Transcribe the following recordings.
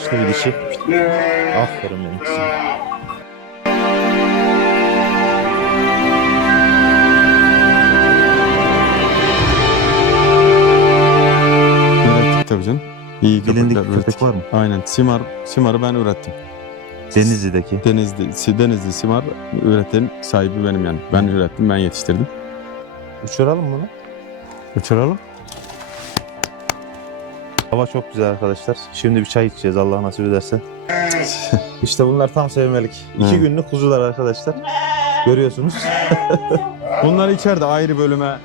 Yaşlı bir dişi. Aferin benim kızım. Ürettik tabii canım. İyi Bilindik köpekler ürettik. köpek var mı? Aynen. Simar, Simar'ı ben ürettim. Denizli'deki. Denizli, Denizli Simar üreten sahibi benim yani. Ben ürettim, ben yetiştirdim. Uçuralım bunu. Uçuralım. Hava çok güzel arkadaşlar. Şimdi bir çay içeceğiz Allah nasip ederse. işte bunlar tam sevmelik. İki günlük kuzular arkadaşlar. Görüyorsunuz. Bunlar içeride ayrı bölüme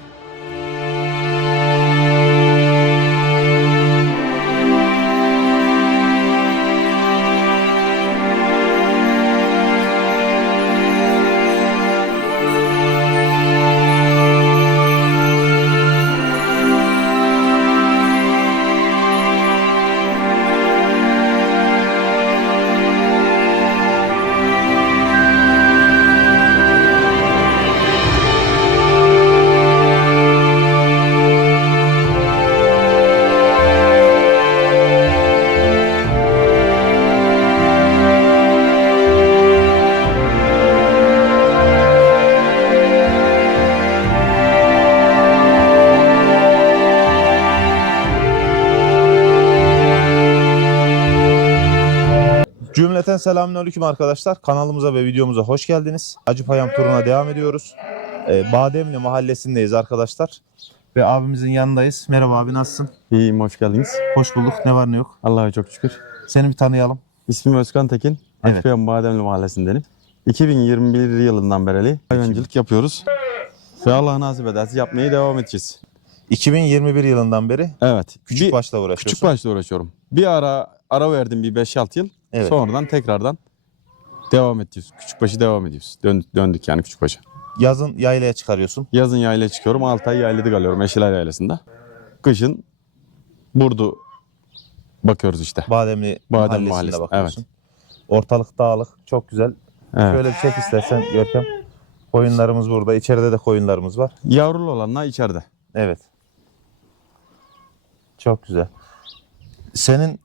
selamünaleyküm arkadaşlar. Kanalımıza ve videomuza hoş geldiniz. Acıpayam turuna devam ediyoruz. Ee, Bademli mahallesindeyiz arkadaşlar. Ve abimizin yanındayız. Merhaba abi nasılsın? İyiyim, hoş geldiniz. Hoş bulduk. Ne var ne yok. Allah'a çok şükür. Seni bir tanıyalım. İsmim Özkan Tekin. Evet. Akpıyan Bademli Mahallesi'ndenim. 2021 yılından beri hayvancılık yapıyoruz. Ve Allah nasip ederse yapmaya devam edeceğiz. 2021 yılından beri Evet. küçük bir, başla uğraşıyorsun. küçük başla uğraşıyorum. Bir ara ara verdim bir 5-6 yıl. Evet. Sonradan tekrardan devam ediyoruz. Küçükbaşı devam ediyoruz. Döndük, döndük yani küçükbaşa. Yazın yaylaya çıkarıyorsun. Yazın yaylaya çıkıyorum. 6 ay yaylada kalıyorum. Eşiler Yaylası'nda. Kışın Burdu bakıyoruz işte. Bademli Badem mahallesinde Mahallesi, bakıyorsun. Ortalık dağlık. Çok güzel. Evet. Şöyle bir çek istersen Görkem. Koyunlarımız burada. İçeride de koyunlarımız var. Yavrulu olanlar içeride. Evet. Çok güzel. Senin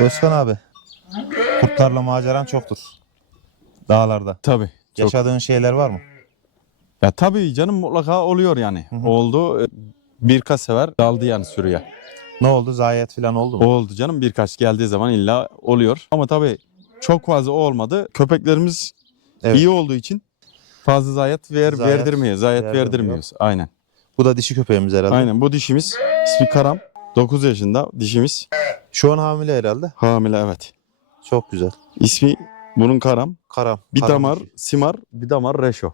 Özkan abi kurtlarla maceran çoktur. Dağlarda. Tabii. Çok. Yaşadığın şeyler var mı? Ya tabii canım mutlaka oluyor yani. Hı hı. Oldu. Birkaç sefer daldı yani sürüye. Ne oldu? Zayiat falan oldu mu? Oldu canım birkaç geldiği zaman illa oluyor. Ama tabii çok fazla olmadı. Köpeklerimiz Evet. iyi olduğu için fazla zayiat ver, Zayiat verdirmiyor. Zayiat verdirmiyor. verdirmiyoruz. Aynen. Bu da dişi köpeğimiz herhalde. Aynen. Bu dişimiz ismi Karam. 9 yaşında dişimiz. Şu an hamile herhalde. Hamile evet. Çok güzel. İsmi bunun Karam. Karam. Bir Karam damar dişi. Simar, bir damar Reşo.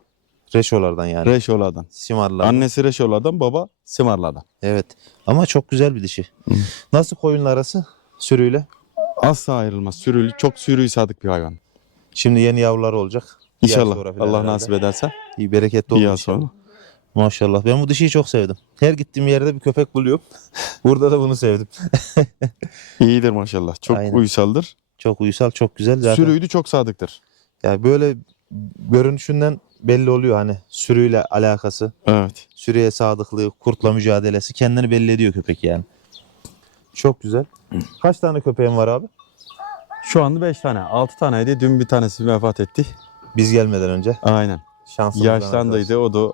Reşolardan yani. Reşolardan. Simarlar. Annesi Reşolardan, baba Simarlardan. Evet. Ama çok güzel bir dişi. Nasıl koyunla arası? Sürüyle. Asla ayrılmaz. Sürülü, çok sürüyü sadık bir hayvan. Şimdi yeni yavruları olacak. Bir ay İnşallah. sonra falan Allah herhalde. nasip ederse. İyi bereketli olur yıl inşallah. sonra. Maşallah. Ben bu dişiyi çok sevdim. Her gittiğim yerde bir köpek buluyorum. Burada da bunu sevdim. İyidir maşallah. Çok Aynen. uysaldır. Çok uysal, çok güzel. Zaten Sürüyü de çok sadıktır. yani böyle görünüşünden belli oluyor hani sürüyle alakası, Evet. sürüye sadıklığı, kurtla mücadelesi kendini belli ediyor köpek yani. Çok güzel. Kaç tane köpeğin var abi? Şu anda 5 tane. 6 taneydi. Dün bir tanesi vefat etti. Biz gelmeden önce. Aynen. Şansımızdan Yaşlandıydı. O da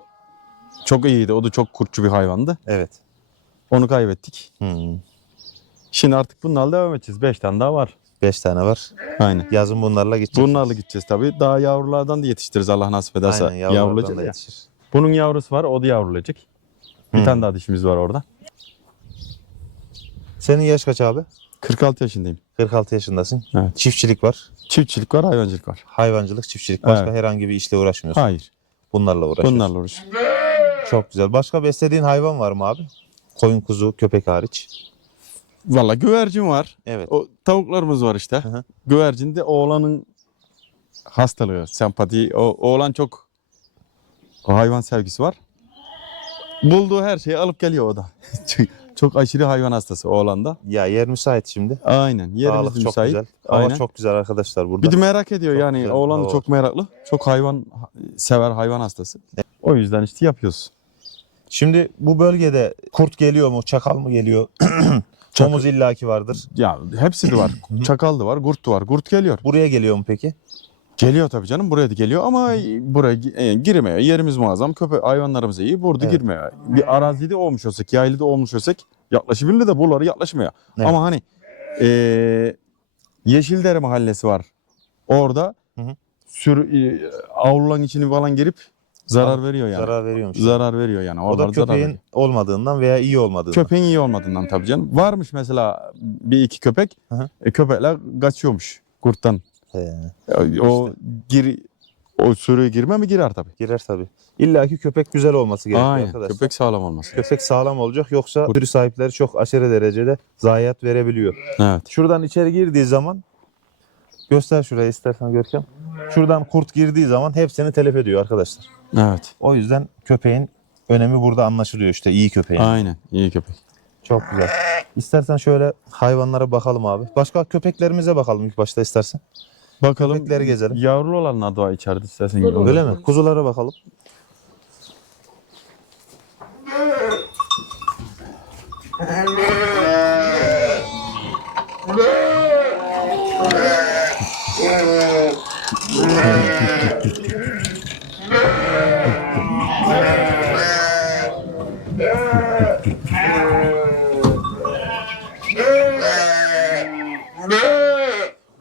çok iyiydi. O da çok kurtçu bir hayvandı. Evet. Onu kaybettik. Hmm. Şimdi artık bunlarla devam edeceğiz. 5 tane daha var. Beş tane var. Aynen. Yazın bunlarla gideceğiz. Bunlarla gideceğiz tabii. Daha yavrulardan da yetiştiririz Allah nasip ederse. Aynen yavrulardan da yetişir. Bunun yavrusu var. O da yavrulayacak. Bir Hmm. tane daha dişimiz var orada. Senin yaş kaç abi? 46 yaşındayım. 46 yaşındasın. Evet. Çiftçilik var. Çiftçilik var, hayvancılık var. Hayvancılık, çiftçilik. Başka Evet. herhangi bir işle uğraşmıyorsun. Hayır. Bunlarla uğraşıyorsun. Bunlarla uğraş. Çok güzel. Başka beslediğin hayvan var mı abi? Koyun, kuzu, köpek hariç. Valla güvercin var. Evet. O tavuklarımız var işte. Hı hı. Güvercin de oğlanın hastalığı, sempati. O oğlan çok o hayvan sevgisi var. Bulduğu her şeyi alıp geliyor o da. çok aşırı hayvan hastası oğlanda. Ya yer müsait şimdi. Aynen. Yerimiz Sağlık de çok müsait. güzel. Hava Aynen. çok güzel arkadaşlar burada. Bir de merak ediyor Çok yani. güzel Oğlan hava da çok meraklı. Çok hayvan sever hayvan hastası. O yüzden işte yapıyoruz. Şimdi bu bölgede kurt geliyor mu, çakal mı geliyor? Çakal. Domuz illaki vardır. Ya hepsi de var. Çakal da var, kurt da var. Kurt geliyor. Buraya geliyor mu peki? Geliyor tabii canım. Buraya da geliyor ama buraya gi- e, girmiyor. Yerimiz muazzam. Köpek hayvanlarımız iyi. Burada Evet. girmiyor. Bir arazide olmuş olsak, yaylıda olmuş olsak yaklaşabilir de buraları yaklaşmıyor. Evet. Ama hani e, Yeşildere mahallesi var. Orada Hı hı. sür e, avluların içini falan girip zarar veriyor yani. Zarar, Zarar veriyormuş. veriyor yani. o da Oralar zarar köpeğin veriyor. olmadığından veya iyi olmadığından. Köpeğin iyi olmadığından tabii canım. Varmış mesela bir iki köpek. Hı hı. E, köpekler kaçıyormuş kurttan. He, O gir o sürüye girme mi girer tabii. girer tabii. İlla ki köpek güzel olması gerekiyor Aynen. arkadaşlar. Köpek sağlam olması. Köpek sağlam olacak yoksa sürü sahipleri çok aşırı derecede zayiat verebiliyor. Evet. Şuradan içeri girdiği zaman göster şurayı istersen Görkem. Şuradan kurt girdiği zaman hepsini telef ediyor arkadaşlar. Evet. O yüzden köpeğin önemi burada anlaşılıyor işte iyi köpeğin. Aynen. İyi köpek. Çok güzel. İstersen şöyle hayvanlara bakalım abi. Başka köpeklerimize bakalım ilk başta istersen. Bakalım. Köpekleri gezelim. Yavru olanlar da içeride istersen. Öyle mi? Kuzulara bakalım.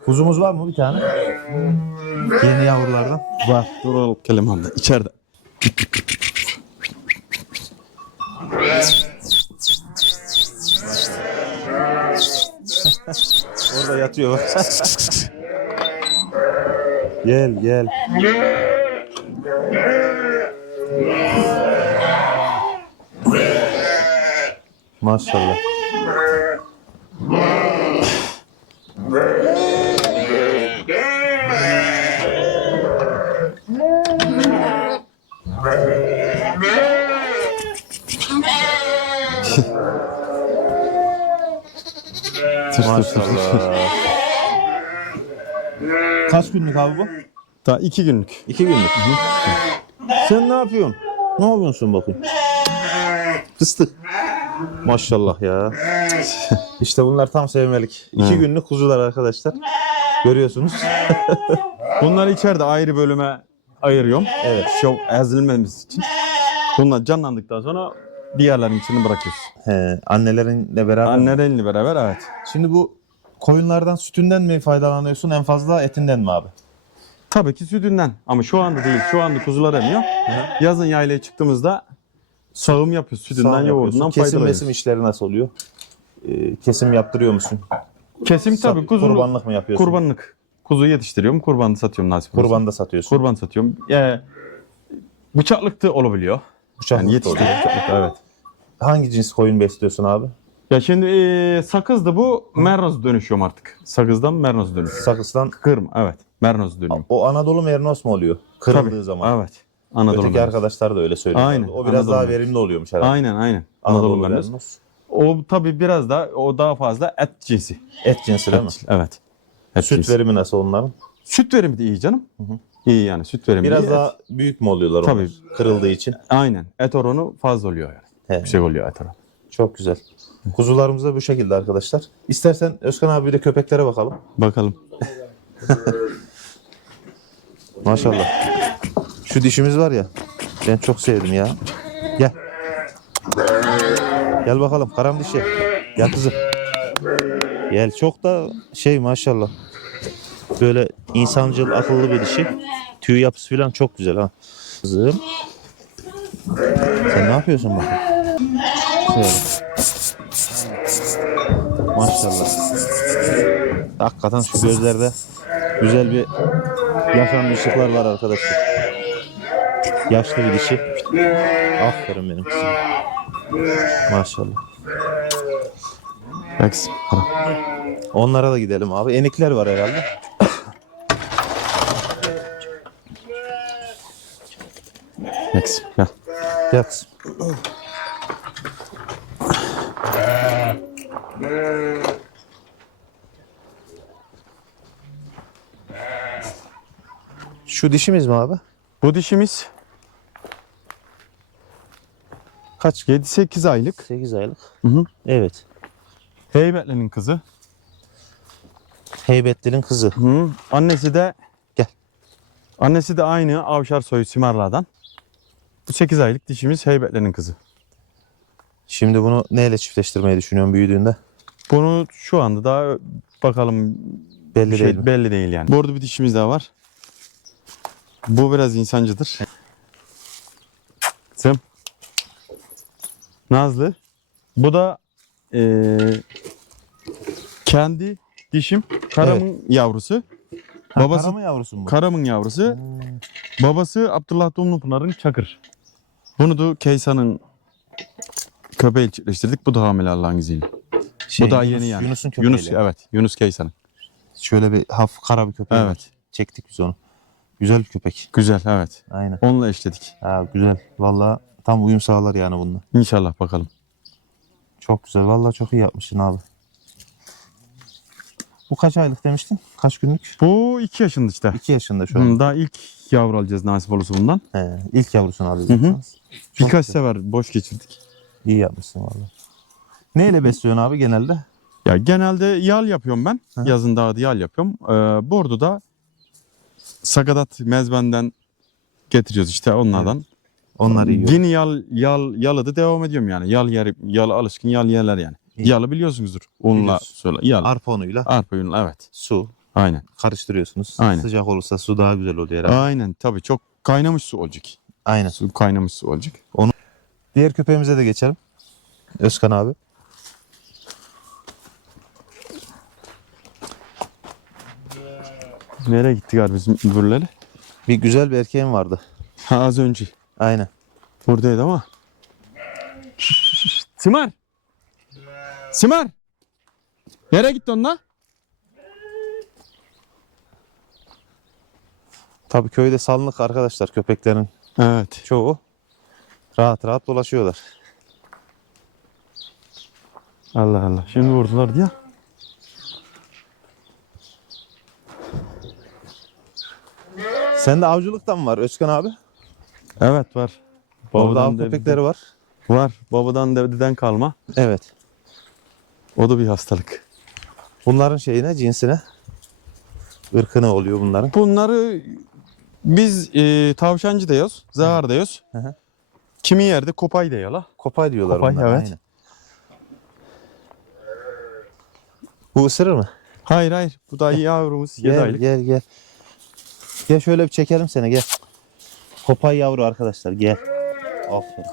Kuzumuz var mı bir tane? Yeni yavrulardan. Var. Dur oğlum Keliman'da. İçeride. Orada yatıyor gel gel. Maşallah. Maşallah. Kaç günlük abi bu? Daha iki günlük. İki günlük. Sen ne yapıyorsun? Ne yapıyorsun bakayım? Fıstık. Maşallah ya. İşte bunlar tam sevmelik. İki günlük kuzular arkadaşlar. Görüyorsunuz. Bunları içeride ayrı bölüme ayırıyorum. Evet. Çok ezilmemiz için. Bunlar canlandıktan sonra diğerlerinin içini bırakıyoruz. He, annelerinle beraber. Anneleriyle beraber evet. Şimdi bu koyunlardan sütünden mi faydalanıyorsun en fazla etinden mi abi? Tabii ki sütünden ama şu anda değil. Şu anda kuzular emiyor. Yazın yaylaya çıktığımızda sağım yapıyoruz. Sütünden, Sağım yapıyorsun. yoğurdundan Kesim faydalanıyoruz. mesim işleri nasıl oluyor? Ee, kesim yaptırıyor musun? Kesim tabii Sat- kuzu Kurbanlık mı yapıyorsun? kurbanlık. Kuzu yetiştiriyorum, kurbanı satıyorum nasip olursa. Kurban da satıyorsun. Kurban satıyorum. Ee, bıçaklık da olabiliyor. Bıçaklık Yani da yetiştirip oluyor. bıçaklık da, evet. Hangi cins koyun besliyorsun abi? Ya şimdi e, sakızdı bu mernoz dönüşüyorum artık. Sakızdan mernoz dönüşüyorum. Sakıstan Kırm evet mernoz dönüyorum. o Anadolu mernos mu oluyor? Kırıldığı Tabii, zaman. Evet. Anadolu Öteki arkadaşlar da öyle söylüyor. Aynen, O biraz Anadolu daha mernos. verimli oluyormuş herhalde. Aynen aynen. Anadolu, Anadolu mernoz. mernos. O tabii biraz da o daha fazla et cinsi. Et cinsi değil mi? Et, evet. Et Süt cinsi. verimi nasıl onların? Süt verimi de iyi canım. İyi yani süt verimi Biraz iyi. daha Et- büyük mü oluyorlar Tabii. onlar? Kırıldığı için. Aynen. Et oranı fazla oluyor yani. He, Yüksek oluyor et oranı. Çok güzel. Kuzularımız da bu şekilde arkadaşlar. İstersen Özkan abi bir de köpeklere bakalım. Bakalım. Maşallah. Şu dişimiz var ya. Ben çok sevdim ya. Gel. Gel bakalım karam dişi. Gel kızım. Gel çok da şey maşallah. Böyle insancıl akıllı bir dişi. Tüy yapısı falan çok güzel ha. Kızım. Sen ne yapıyorsun bakın? Şöyle. Maşallah. Hakikaten şu gözlerde güzel bir yaşanmışlıklar var arkadaşlar. Yaşlı bir dişi. Aferin benim kızım. Maşallah. Eks. Onlara da gidelim abi. Enikler var herhalde. Eks. Gel. Gel. Şu dişimiz mi abi? Bu dişimiz Kaç? 7-8 aylık. 8 aylık. Hı hı. Evet. Heybetli'nin kızı. Heybetli'nin kızı. Hı. Annesi de Gel. Annesi de aynı Avşar soyu Simarla'dan. Bu 8 aylık dişimiz Heybetli'nin kızı. Şimdi bunu neyle çiftleştirmeyi düşünüyorum büyüdüğünde? Bunu şu anda daha bakalım Belli bir şey değil mi? belli değil yani. Burada bir dişimiz daha var. Bu biraz insancıdır. Zım. Nazlı. Bu da eee, kendi dişim Karam'ın yavrusu. Ha, Babası kara mı yavrusu mu? Karam'ın yavrusu. Babası Abdullah Dumlupınar'ın Çakır. Bunu da Keysan'ın köpeği çiftleştirdik. Bu da hamile Allah'ın izniyle. Şey, bu daha Yunus- yeni yani. Yunus'un köpeğiyle. Yunus evet. Yunus Keysan'ın. Şöyle bir hafif kara bir köpeği var. Evet. Çektik biz onu. Güzel bir köpek. Güzel evet. Aynen. Onunla eşledik. Ha, güzel. Valla tam uyum sağlar yani bununla. İnşallah bakalım. Çok güzel. Valla çok iyi yapmışsın abi. Bu kaç aylık demiştin? Kaç günlük? Bu iki yaşında işte. 2 yaşında şu an. Hı, Daha ilk yavru alacağız nasip olursa bundan. He, ilk yavrusunu alacaksınız. Çok Birkaç güzel. sefer boş geçirdik. İyi yapmışsın valla. Neyle besliyorsun abi genelde? Ya genelde yal yapıyorum ben. Hı. Yazın dağda yal yapıyorum. Ee, Bordo'da sakadat mezbenden getiriyoruz işte onlardan. Onlar yiyor. Yine yal yal yalı da devam ediyorum yani. Yal yer yal alışkın yal yerler yani. İyi. Yalı biliyorsunuzdur. Unla Biliyoruz. söyle yal. Arpa unuyla Arpa unla evet. su Aynen. karıştırıyorsunuz. Aynen. Sıcak olursa su daha güzel oluyor herhalde. Aynen tabii çok kaynamış su olacak. Aynen. Su kaynamış su olacak. Diğer köpeğimize de geçelim. Özkan abi. Nereye gitti galiba bizim öbürleri? Bir güzel bir erkeğim vardı. Ha az önce. Aynen. Buradaydı ama. Simar. Simar. Nereye gitti onunla? Tabii köyde salınık arkadaşlar köpeklerin Evet. çoğu. Rahat rahat dolaşıyorlar. Allah Allah. Şimdi vurdular diye. Sende avcılıktan mı var Özkan abi? Evet var. Orada av köpekleri var. Var. Babadan dededen kalma. Evet. O da bir hastalık. Bunların şeyine, cinsine, ırkına oluyor bunların. Bunları biz e, tavşancı diyoruz. Zahar diyoruz. Hı hı. Kimi yerde kopay diyorlar. Kopay diyorlar Kopay, bunlara. evet. Aynen. Bu ısırır mı? Hayır hayır. Bu da yavrumuz. 7 Gel aylık. gel gel. Gel şöyle bir çekelim seni gel. Kopay yavru arkadaşlar gel. Aferin.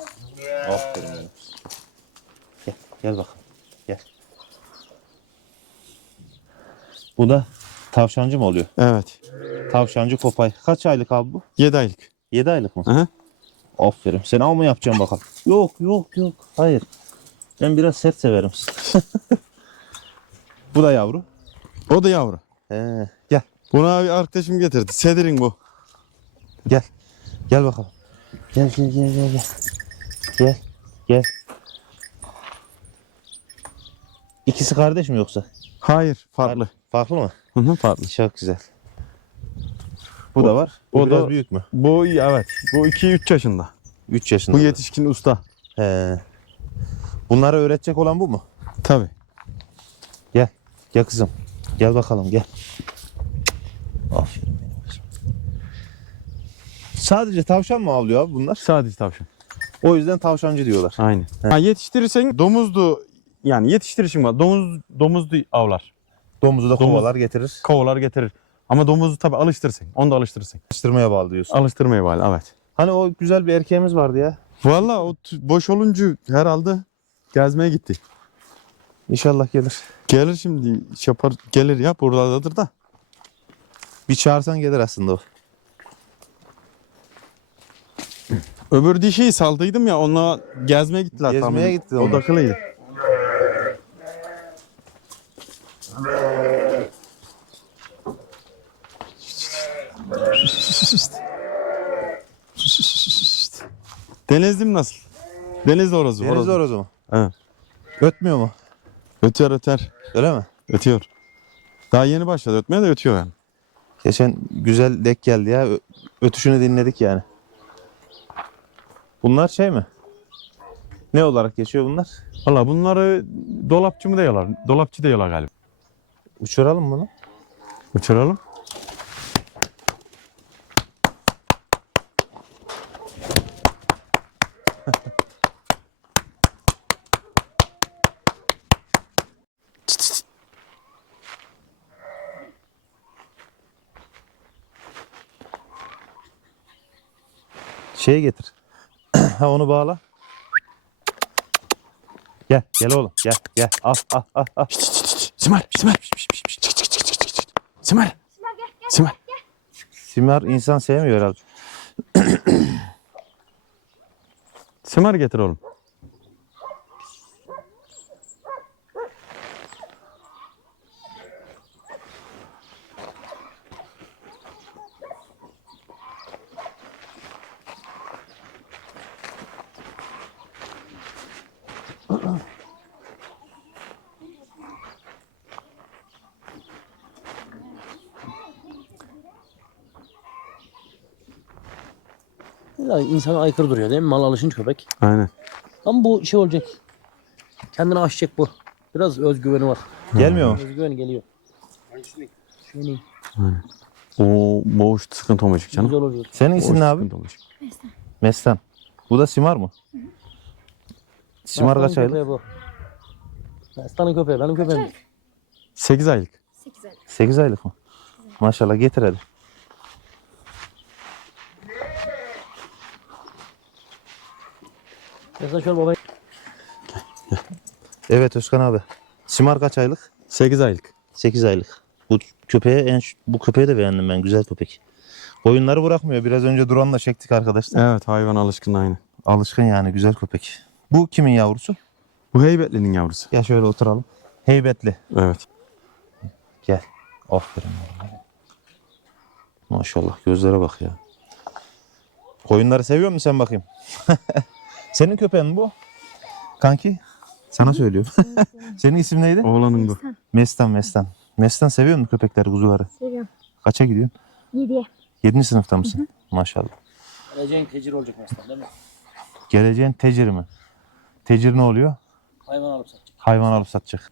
Aferin. benim. Gel, gel bakalım. Gel. Bu da tavşancı mı oluyor? Evet. Tavşancı kopay. Kaç aylık abi bu? 7 aylık. 7 aylık mı? Hı hı. Aferin. Sen av mı yapacaksın bakalım? Yok yok yok. Hayır. Ben biraz sert severim. bu da yavru. O da yavru. He, gel. Buna bir arkadaşım getirdi. Sedirin bu. Gel. Gel bakalım. Gel gel gel gel gel. Gel. Gel. İkisi kardeş mi yoksa? Hayır. Farklı. Farklı mı? Hı hı, farklı. Çok güzel. Bu da var. Bu o biraz da- büyük mü? Bu evet. Bu 2-3 yaşında. 3 yaşında. Bu yetişkin usta. He. Bunları öğretecek olan bu mu? Tabii. Gel. Gel kızım. Gel bakalım gel. Aferin. Sadece tavşan mı avlıyor abi bunlar? Sadece tavşan. O yüzden tavşancı diyorlar. Aynen. Ha, yetiştirirsen domuzdu yani yetiştirişin var. Domuz domuzdu avlar. Domuzu da Domuz- kovalar getirir. Kovalar getirir. Ama domuzu tabii alıştırırsın. Onu da alıştırırsın. Alıştırmaya bağlı diyorsun. Alıştırmaya bağlı evet. Hani o güzel bir erkeğimiz vardı ya. Valla o t- boş olunca herhalde gezmeye gitti. İnşallah gelir. Gelir şimdi iş yapar gelir ya buradadır da. Bir çağırsan gelir aslında o. Öbür dişiyi saldıydım ya onunla gezmeye gittiler. Gezmeye tahminim. gitti O onlar. da kılıydı. Denizlim nasıl? Deniz horozu. Deniz horozu. horozu mu? Evet. Ötmüyor mu? Ötüyor öter. Öyle mi? Ötüyor. Daha yeni başladı ötmeye de ötüyor yani. Geçen güzel dek geldi ya. Ö- Ötüşünü dinledik yani. Bunlar şey mi? Ne olarak geçiyor bunlar? Valla bunları dolapçı mı diyorlar? Dolapçı diyorlar galiba. Uçuralım bunu. Uçuralım. Şeye getir. Ha onu bağla. Gel, gel oğlum. Gel, gel. Al, al, al, al. Simar, Simar. Simar. Simar. Simar insan sevmiyor herhalde. Simar getir oğlum. Ya insana aykırı duruyor değil mi? Mal alışınç köpek. Aynen. Ama bu şey olacak. Kendini aşacak bu. Biraz özgüveni var. Gelmiyor mu? Özgüven geliyor. Şöyle O boğuş sıkıntı olmayacak canım. güzel oluyor. Senin isim Boğuş ne abi? sıkıntı olmayacak. Mestan. Bu da Simar mı? Simar Aslanın kaç aylık? köpeği bu. Aslanın köpeği benim köpeğim. 8 aylık. 8 ay. 8 aylık mı? Maşallah getir hadi. Mesela şöyle baba Evet Özkan abi. Simar kaç aylık? 8 aylık. 8 aylık. Bu köpeğe en bu köpeği de beğendim ben. Güzel köpek. Koyunları bırakmıyor. Biraz önce Duran'la çektik arkadaşlar. Evet hayvan alışkın aynı. Alışkın yani güzel köpek. Bu kimin yavrusu? Bu heybetlinin yavrusu. Gel şöyle oturalım. Heybetli. Evet. Gel. Aferin oğlum. Maşallah gözlere bak ya. Koyunları seviyor musun sen bakayım? Senin köpeğin mi bu? Kanki. Sana söylüyorum. Senin isim neydi? Oğlanın bu. Mestan Mestan. Mestan seviyor musun köpekleri, kuzuları? Seviyorum. Kaça gidiyorsun? 7'ye. 7. sınıfta mısın? Maşallah. geleceğin tecir olacak mesela değil mi? Geleceğin teciri mi? Tecir ne oluyor? Hayvan alıp satacak. Hayvan alıp satacak.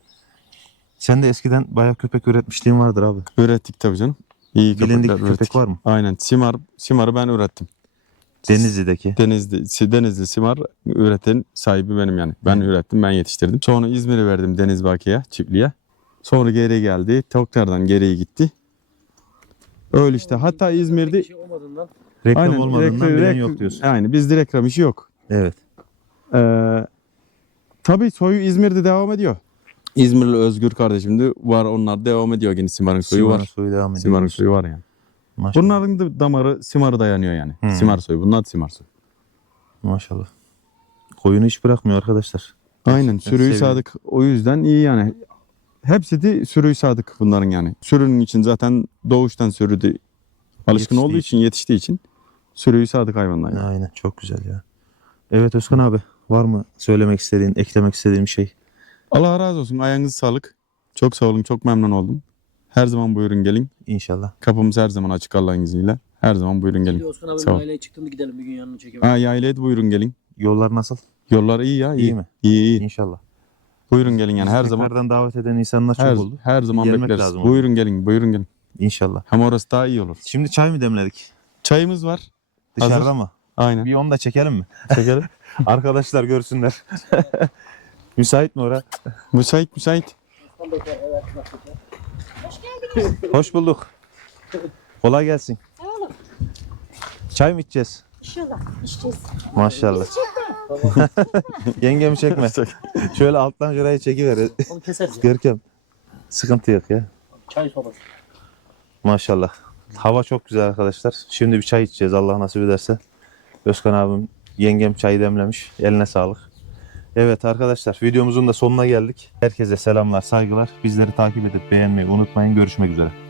Sen de eskiden bayağı köpek üretmişliğin vardır abi. Ürettik tabii canım. İyi Bilindik köpekler köpek ürettik. var mı? Aynen. Simar, Simar'ı ben ürettim. Denizli'deki. Denizli, Denizli Simar üreten sahibi benim yani. Ben ürettim, ben yetiştirdim. Sonra İzmir'e verdim Deniz Baki'ye, çiftliğe. Sonra geri geldi. Tekrardan geriye gitti. Öyle işte. Hatta İzmir'de şey olmadığından Reklam aynen olmadığından direkt- bilen yok diyorsun. Aynen bizde reklam işi yok. Evet. Ee, tabii soyu İzmir'de devam ediyor. İzmirli Özgür kardeşim de var onlar devam ediyor yine Simar'ın soyu Simar'ın var. soyu devam ediyor. Simar'ın soyu var yani. Maşallah. Bunların da damarı Simar'a dayanıyor yani. Hmm. Simar soyu. Bunlar da Simar soyu. Maşallah. Koyunu hiç bırakmıyor arkadaşlar. Aynen sürüyü seviyorum. sadık o yüzden iyi yani. Hepsi de sürüyü sadık bunların yani. Sürünün için zaten doğuştan sürü de alışkın Yetiştiği olduğu için yetiştiği için sürüyü sadık hayvanlar. Yani. Aynen çok güzel ya. Evet Özkan abi var mı söylemek istediğin, eklemek istediğin bir şey? Allah razı olsun ayağınız sağlık. Çok sağ olun çok memnun oldum. Her zaman buyurun gelin. İnşallah. Kapımız her zaman açık Allah'ın izniyle. Her zaman buyurun gelin. Osman abi Sağ ol. aileye çıktığımda gidelim bir gün yanına çekelim. Ha yaylaya da buyurun gelin. Yollar nasıl? Yollar iyi ya iyi. İyi mi? İyi iyi. İnşallah. Buyurun gelin yani her zaman. Tekrardan davet eden insanlar çok Her, oldu. her zaman Gelmek bekleriz. lazım Buyurun gelin buyurun gelin. İnşallah. Hem orası daha iyi olur. Şimdi çay mı demledik? Çayımız var. Dışarıda Hazır. mı? Aynen. Bir onu da çekelim mi? Çekelim. Arkadaşlar görsünler. Müsait mi ora? müsait müsait. Hoş bulduk. Kolay gelsin. Oğlum Çay mı içeceğiz? inşallah içeceğiz. Maşallah. Yengemi çekme. Şöyle alttan şurayı çekiver. Onu keseriz ya. Görkem. Sıkıntı yok ya. Çay sobası. Maşallah. Hava çok güzel arkadaşlar. Şimdi bir çay içeceğiz Allah nasip ederse. Özkan abim yengem çayı demlemiş. Eline sağlık. Evet arkadaşlar videomuzun da sonuna geldik. Herkese selamlar, saygılar. Bizleri takip edip beğenmeyi unutmayın. Görüşmek üzere.